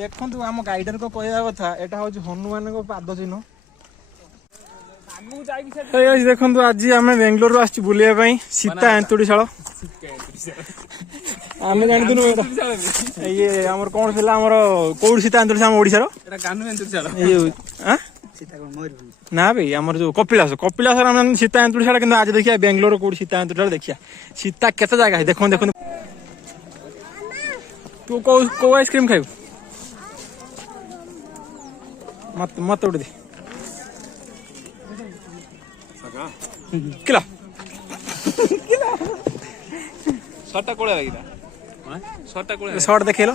देखो आम गाइडर को कहवा कथा एटा हूँ हनुमान को पाद चिन्ह। देखो आज आम बेंगलोर आस बुलाई सीता एंतुड़ीशाल आम जानू ये आमर कौन थी आमर कौट सीता एंतुड़ीशाल ओडार ना भाई आमर जो कपिलास कपिलास आम सीता एंतुड़ीशाल कि आज देखिए बेंगलोर कौट सीता एंतुड़ीशाल देखिए सीता केते जगह है देखो देखो तू को आइसक्रीम खाइब मत मत उड़ दे किला शॉट कोड़े लगिला शॉट कोड़े शॉट देखेलो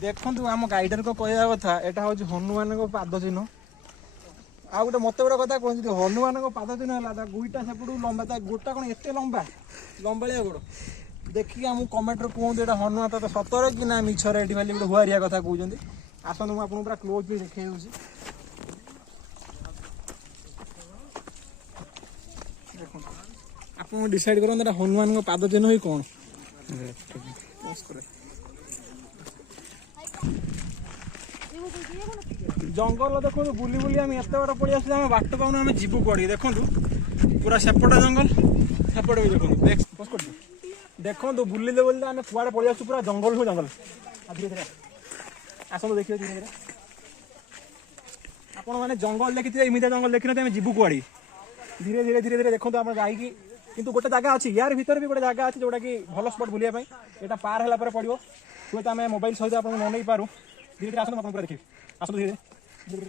देखो आम गाइडर को कहवा कथा एटा हूँ हनुमान को पाद चिन्ह आ गोटे मत गोटे कथा कहते हनुमान को पाद चिन्ह है गुईटा सेपटू लंबा गोटा कौन एत लंबा लंबाड़िया गोड़ देखिए आम कमेंट कहते यहाँ हनुमान तो सतर कि ना मिछर ये खाली गोटे हुआरिया कथा कहते आसतु मुझे आपको पूरा क्लोज भी देखा दूसरी आप डिसाइड कर हनुमान को पाद चिन्ह ही कौन जंगल देखो बुली बुली आम एत बार पड़ी आस बाट पाऊन आम जीवु कड़ी देखो पूरा सेपट जंगल सेपट भी देखो देखो बुलिले बोलते आम कुआड़े पड़ी आस पूरा जंगल जंगल धीरे धीरे आसतु देखिए धीरे धीरे आपण मैंने जंगल देखी एमती जंगल देखी ना जीवु कुआड़ी धीरे धीरे धीरे धीरे देखो आप जाइए किंतु गोटे जगह अच्छी यार भीतर भी गोटे जगह अच्छी जोटा कि भल स्पट बुलाया यहाँ पार है पड़ो हुए तो आम मोबाइल सहित आप न नहीं पारू धीरे धीरे आसतु पूरा देखिए आसतु धीरे धीरे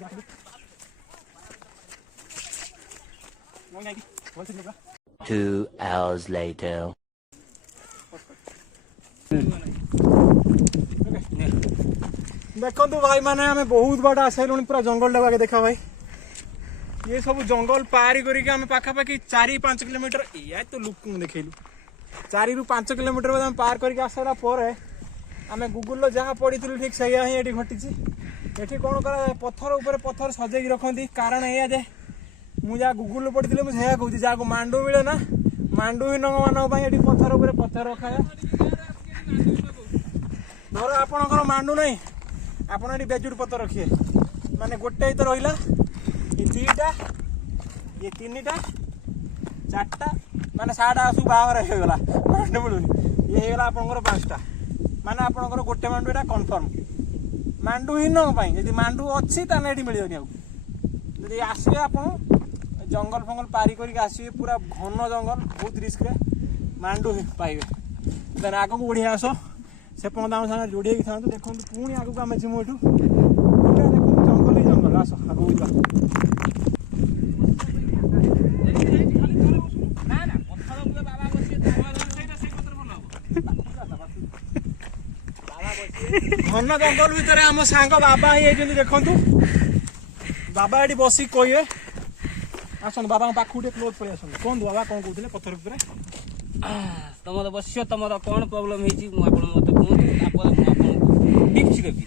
2 hours later. देखो भाई माने आम बहुत बाट आसाइलुणी पूरा जंगल डाके देखा भाई ये सब जंगल पारी करके आम पाखापाखि 4-5 किलोमीटर या तो लुक देखलु 4 ରୁ 5 किलोमीटर आम पार करके आसला आम गूगल जहाँ पढ़ी ठीक से ही घटी ये कौन कर पत्थर उपर पत्थर सजेक रखती कारण यह जे मुझे गूगल पढ़ी मुझे कहूँ जहाँ को मांडू मिले ना मांडू मान पत्थर उपर पत्थर रखा धर आपणकर मांडू नहीं आपड़ ये बेजुट पत्थर रखिए माने गोटे तो रहा ये 2टा ये 3टा 4टा माने 7टा आसू बाहर होगा मांडू मिलूनी ये होगा आपंकर 5टा माने आपंकर गोटे मांडू यहाँ कनफर्म मांडू ही नदी मांडू अच्छी ताने ये मिलनी आगे आसवे आप जंगल फंगल पारी करके आसवे पूरा घन जंगल बहुत रिस्क मांडू पाइबे तेरे आग को बढ़िया आस से पर्यटन आम सागर जोड़ी था देखो पुणी आगे आम जीमु एठू देखो जंगल ही जंगल आस आगे घन जंगल भितर आम सांग बाबा ही देखु बाबा ये बस कहे आसन बाबा पाखु क्लोज पड़े आस कहूँ बाबा कौन कहते पत्थर उपर तुम बस तुम कौन प्रोब्लेम है टिप्स देवी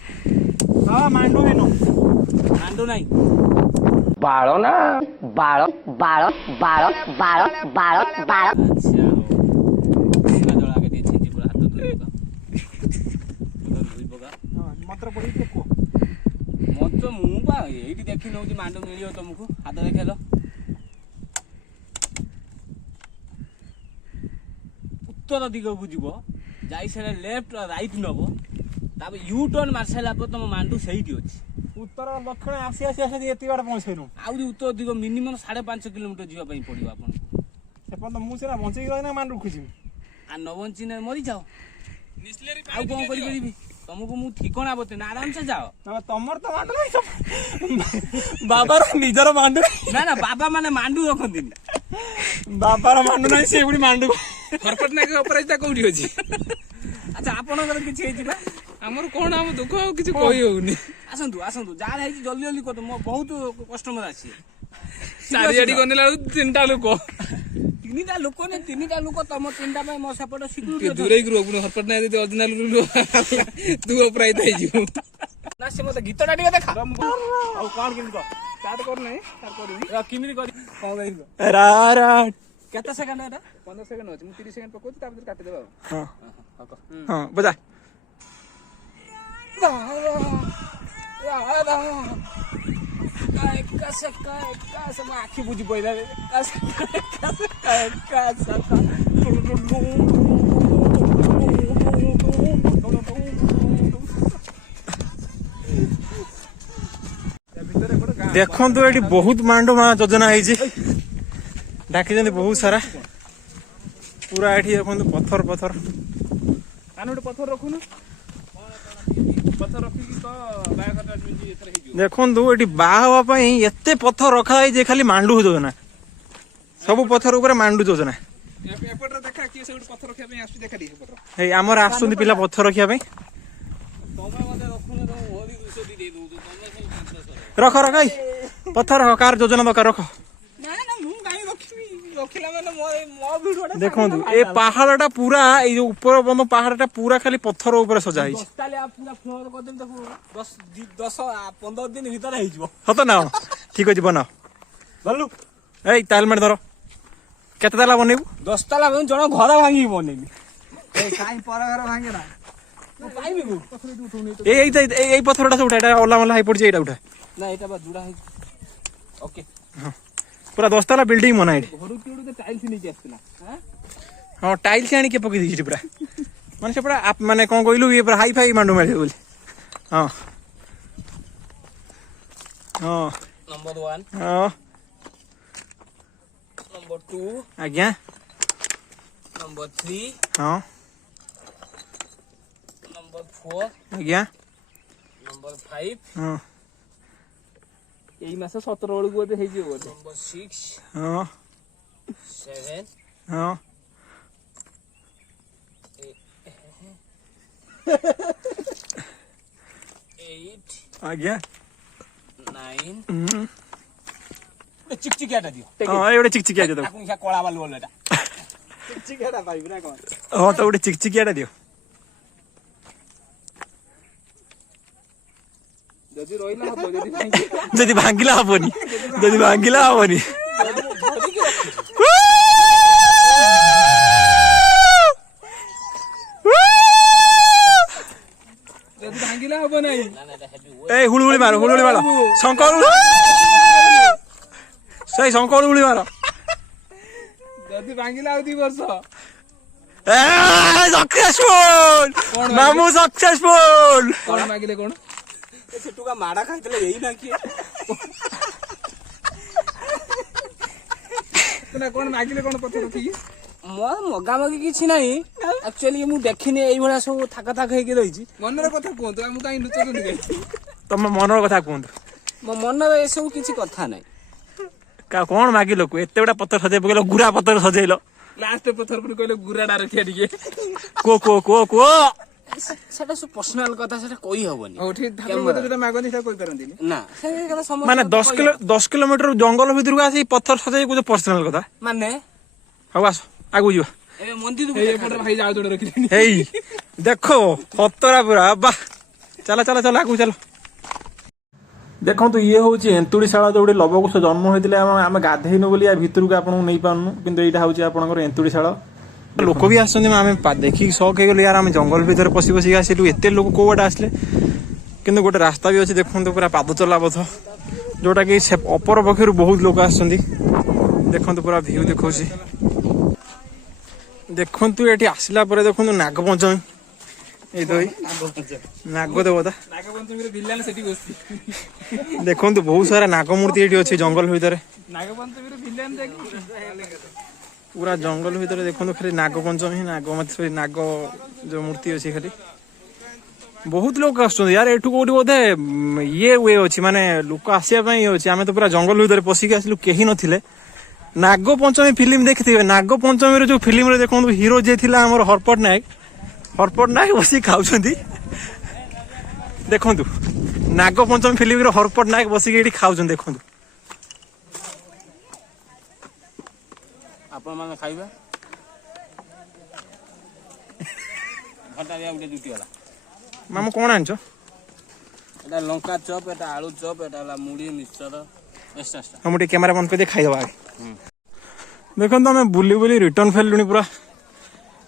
बाबा मांडू ही मांडू नहीं बाड़ो ना बाड़ो बाड़ो बाड़ो बाड़ो बाड़ो बाड़ो अच्छा जला के दे छिंजी पूरा हाथ धोई पका मंत्र पड़ी देखो मत मु बा एठी देखि नउची मांडू मिलियो तुमको हाथ देखेलो उत्तर दिग को जीव जाई से लेफ्ट राइट नबो ताबे यू टर्न मार साला पर तुम मांडू सही अछि उत्तर दक्षिण आसी आसी आसी एति बार पहुंचेनु आउरी उत्तर दिग मिनिमम 5.5 किलोमीटर जीवा पई पड़ियो आपन सेपन मु सेरा बंचई रहना मांडू खुजी आ न बंची ने मरी जाओ निस्लेरी आ कोन करि परिबी तुमको मु ठिकाना बते ना आराम से जाओ तब तमर तो मांडू नहीं बाबार निजर मांडू ना ना बाबा माने मांडू रखंदिन बाबार मांडू नहीं से गुडी मांडू हरपटना के अपराजिता कोठी अछि अच्छा आपनकर किछि हेछि बा हमर कोन हम दुख किछि कहि होउनी आसंतु आसंतु जा है जल्दी जल्दी कत मो बहुत कस्टमर आछि चारियाडी गनेला तीनटा लोक तीनटा लोक ने तीनटा लोक तम तीनटा में मो सपोर्ट सिक्युरिटी दूरे ग्रो पुन हरपटना यदि ओरिजिनल तू अपराजित हे जीव ना से मते गीतटा टिके देखा ଆଉ କଣ କେମିତି କର ଷ୍ଟାର୍ଟ କର ନାହିଁ ଷ୍ଟାର୍ଟ କରିବି किमिनि करी रा रा केते सेकंड एटा 15 सेकंड अछि मु 30 सेकंड पकोछि ता भीतर काटि देबा हाँ ହକ हाँ बजा ମୋ ଆଖି ବୁଝି ପଇଲା ରେ देखो ये बहुत मांडो माँ योजना है डाकी बहुत सारा पूरा ये देखो पत्थर पत्थर କାନ ଗୋଟେ ପଥର ରଖୁନ ପଥର ରଖିକି ତ ବାହାଘରଟା ଯେମିତି ଏଥର ହେଇଯିବ देखो ये बाहवा एत पत्थर रखाई खाली मांडू योजना सब पत्थर ऊपर मांडू योजना एपटर देखा कि से पत्थर रखिया पे आसु देखा दी पत्थर हे आमर आसुंदी पिला पत्थर रखिया ତମେ ମତେ ରଖୁନ ତମ ଓରି 200 ଦେଇ ଦଉଛୁ ତମେ ସବୁ 500 रख रख पत्थर रख कार योजना दरकार रख ନା ନା ମୁଁ କାଇଁ ରଖିବି ରଖିଲା ମାନେ ମୋ ଭିଡିଓଟା देखो ये पहाड़टा पूरा ये जो ऊपर बंद पहाड़टा पूरा खाली पत्थर ऊपर सजा है ତାହେଲେ ପୁରା ଫ୍ଲୋର କରିଦେବି ତାକୁ 10 15 ଦିନ ଭିତରେ ହେଇଯିବ सत ना ठीक अच्छे बनाओ ଗଲୁ ए तालमेट धर केते ताला बनेबू 10 ତାଲା ଜଣ ଘର ଭାଙ୍ଗିକି ବନେଇବି କାଇଁ ପର ଘର ଭାଙ୍ଗେ ନା ପାଇବି କୁ এই পথরটা উঠা এটা ওলা মলা হাই পড়ছে এটা উঠা ନା ଏଇଟା ବା ଜୁଡା ହେଇଛି ଓକେ पूरा 10 ताला बिल्डिंग बना है ଘରୁ କିଏ ଗୋଟେ ଟାଇଲ୍ସ ନେଇକି ଆସିଥିଲା हाँ टाइल्स आनी के पकई दी पूरा माने से पूरा आप माने कौन कहलु ये पूरा हाई फाई मांडू मारे बोली हाँ हाँ नंबर 1 हाँ नंबर 2 आज्ञा नंबर 3 हाँ नंबर 4 आज्ञा नंबर 5 हाँ ଏଇ ମାସ 17 ବେଳକୁ ବୋଧେ ହେଇଯିବ ବୋଧେ ନମ୍ବର 6 हाँ 7 हाँ 8 आज्ञा 9 ଚିକଚିକିଆଟା ଦିଅ हाँ ये गोटे चिकचिकिया दे ତାକୁ ଇହା କଳା ବାଲୁ ବୋଲ ଏଟା ଚିକଚିକିଆଟା ପାଇବି ନା କଣ हाँ तो गोटे चिकचिकिया दियो ଯଦି ରହିଲା ହବ ଯଦି जदि भांगिला हबनी जदि भांगिला हबनी ଯଦି ଭାଙ୍ଗିଲା ହବ ନାହିଁ ए हुळुहुळी मारो शंकर सही शंकर हुळी मारो ଯଦି ଭାଙ୍ଗିଲା ଆଉ 2 ବର୍ଷ ए सक्सेसफुल मामू सक्सेसफुल କଣ ମାଗିଲେ କଣ ସେଟୁକା ମାଡା ଖାଇଥିଲେ ଏଇ ନା କିଏ ନା କଣ ମାଗିଲେ କଣ ପଥର ରଖିକି ମୋର ମଗାମଗି କିଛି ନାହିଁ ଆକ୍ଚୁଆଲି ମୁଁ ଦେଖିନି ଏଇଭଳିଆ ସବୁ ଥାକ ଥାକ ହେଇକି ରହିଛି ମନର କଥା କୁହନ୍ତୁ ଆମକୁ କାଇଁ ଲୁଚଉଛନ୍ତି କାଇଁ तुम मनर कथा कहतु ମୋ ମନରେ ଏସବୁ କିଛି କଥା ନାହିଁ कौन मागिल को एत बड़ा पत्थर सजे पकेल गुरा पत्थर सजेल ଲାଷ୍ଟ ପଥର ପୁଣି କହିଲେ ଗୁରାଡା ରଖିଆ ଟିକେ को ସେଟା ସବୁ ପର୍ସନାଲ କଥା ସେଟା କହି ହବନି ହଉ ଠିକ ଠାକୁର କଥା ଯୋଉଟା ମାଗନ୍ତି ସେଟା କହିପାରନ୍ତିନି ନା ସେ କଥା ସମସ୍ତେ माने 10 किलोमीटर जंगल भीतर को आसी पत्थर सजे कुछ पर्सनल कथा ମାନେ हौ आस आगु जीवा ଏବେ ମନ୍ଦିରକୁ ଏଇ ଏପଟେ ଭାଇ ଯାଉ ଯୋଡେ ରଖିଲେନି हेई देखो खतरा पूरा बा चला चला चला आगु चलो देखो तो ये हूँ एंतुड़ीशाला जो लवकुश जन्म होते आम गाधेनु बोली या भितर को आपको नहीं पार्नु कि यहाँ हूँ आपंकर एंतुड़ीशाला लोक भी आम देखिक शौक हो गले यार आम जंगल भर पशि पशिक आसलु एत लोक कौ बाटे आसले कि गोटे रास्ता भी अच्छे देखते पूरा पाद चला पथ जोटा कि अपर पक्षर बहुत लोक देखु पूरा भ्यू देखा देखु ये आसला देखु नागपंचमी ये तो नाग देवता ନାଗପଞ୍ଚମୀର ଭିଲାନ ସେଠି ବସିଛି देखु बहुत सारा नागमूर्ति ये अच्छे जंगल भितर ନାଗପଞ୍ଚମୀର ଭିଲାନ ଦେଖି पूरा जंगल भितर देखो खाली नागपंचमी नाग नाग जो मूर्ति अच्छी खाली बहुत लोग आसुँच यार एठू कौटी बोधे ये वे अच्छी माने लोक आसवाई अच्छे आम तो पूरा जंगल भितर पशिक आसलु कहीं नथिले नागपंचमी फिल्म देखिथे नागपंचमी जो फिल्म देखो हिरो जे थिला हमर हरपट नायक बसी खाऊ देखु नागपंचमी फिल्म हरपट नायक बसिक खाऊ देखु ଆପଣ ମାନେ ଖାଇବେ ଘଣ୍ଟା ଦିଆ ଗୋଟେ ଜୁଟି ଗଲା मामू कौन आंच এটা লঙ্কা চপ এটা আলু চপ এটা হলা মুড়ি মিক্সচর এক্সট্রা हम कैमेरा बंद कर खाईदे आगे देखो आम बुली बुली रिटर्न फेलुनी पूरा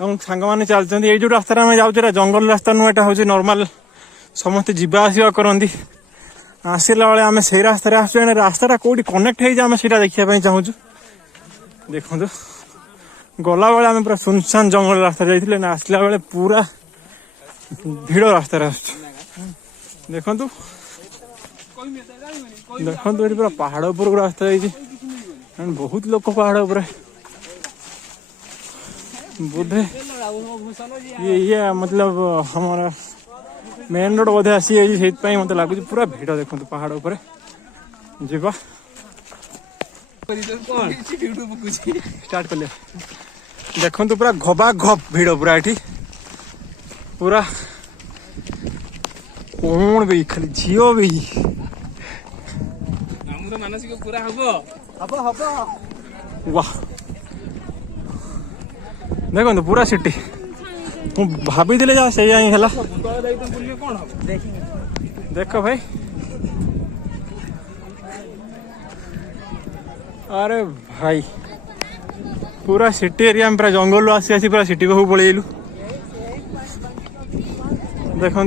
सांग मैंने चलते ये जो रास्ता आम जाऊँ जंगल रास्ता नुह यहाँ हूँ नॉर्मल समस्ते जीवा आसवा करती आसला बेले आम से रास्ता रास्ता कौटी कनेक्ट होम से देखा चाहूँ देखो गला बेले आम पूरा सुनसान जंगल रास्ता जाइए आसला बेले पूरा भिड़ रास्ता देखु देखो ये पूरा पहाड़ उपर को रास्ता जाइए बहुत लोग पहाड़ उपर बोधे ये मतलब हमारा मेन रोड बोधे आसी जाइए मत लगुच पूरा भिड़ देखो पहाड़ उपर जीवा स्टार्ट कले देखो पूरा घबा घब भिड़ पूरा ये पूरा कौन भी खाली झील भी मानसिक पूरा हम वाह देखो पूरा सिटी भाभी जा से देख भाई अरे भाई पूरा सिटी एरिया में पूरा जंगल आसी आसी पूरा सिटी पाखु पलैलु देखु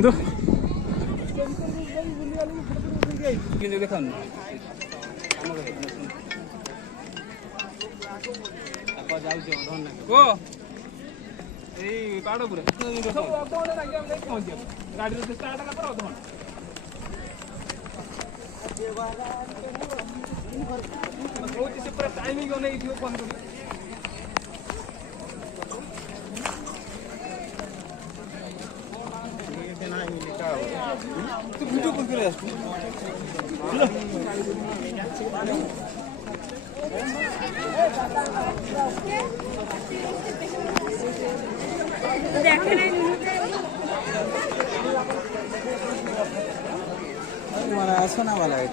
सोना वाला है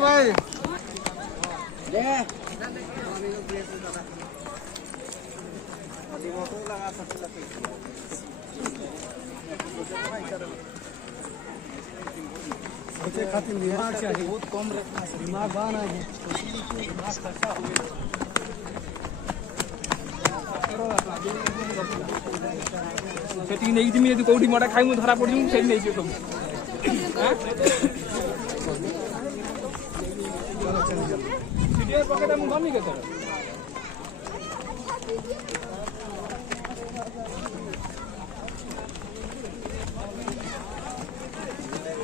भाई खातिर दिमाग चाहिए बहुत कम रखना दिमाग बना है सेटिंग नहीं थी मैं कोडी मोटा खाई मु धरा पड़ जू सेटिंग नहीं सब सीडीआर पकेट मु गमी के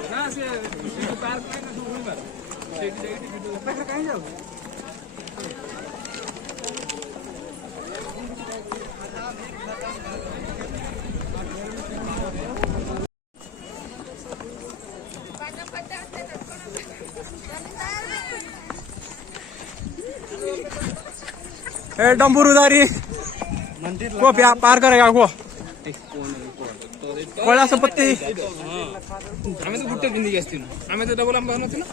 ना से पार्क में दूर मार सेटिंग वीडियो कहीं जाओ ए डम्बुरुदारी को पार करेगा को कैलासपत्ति हमें तो गुट्टे बिंदी आस्ती ना हमें तो डबल हम बहन थी ना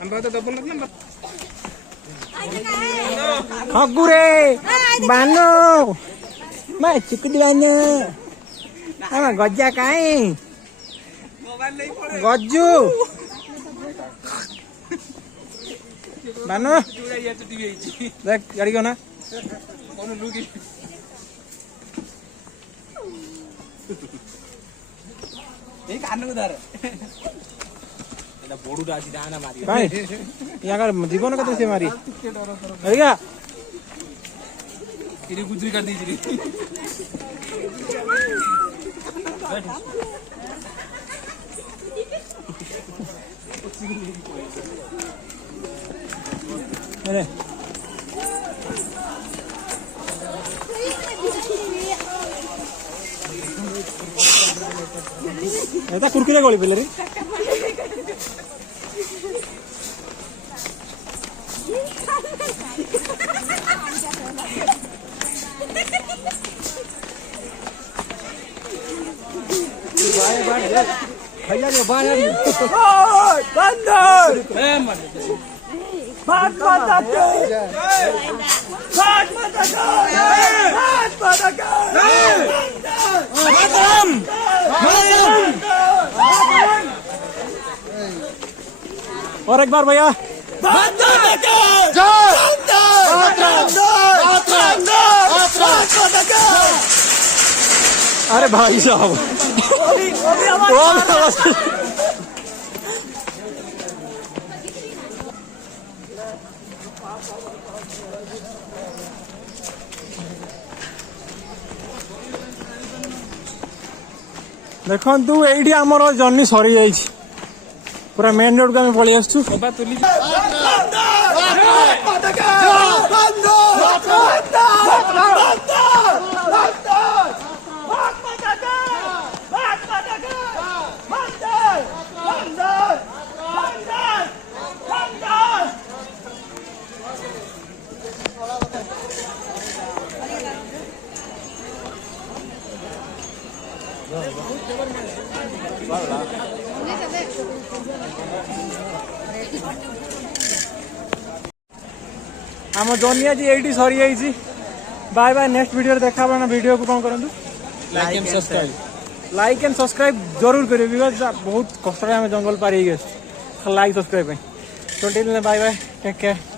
हम तो डबल ना हगुरे बानो मैं चिकदी बानो हम गज्जा काई गज्जू बानो देख गाड़ी को ना कौन लुकी एक आने उधर बोडूटा आसी दाना मारी भाई यहाँ का जीवन का से मारी भैया तेरी गुजरी कर दीजिए अरे ऐसा कुरकुरे गोली पेले रे भैया जो बाहर बंदर और एक बार भैया अरे भाई साहब देखु ये आमर जर्नी सरी जाइए पूरा मेन रोड को आम पलि आसु आम जर्नी आज ये सरी जाइए बाय बाय नेक्स्ट वीडियो देखा ना वीडियो को कौन करूँ लाइक एंड सब्सक्राइब जरूर करें बिकज बहुत कष्ट जंगल पार लाइक सब्सक्राइब तो बाय बाय टेक केयर।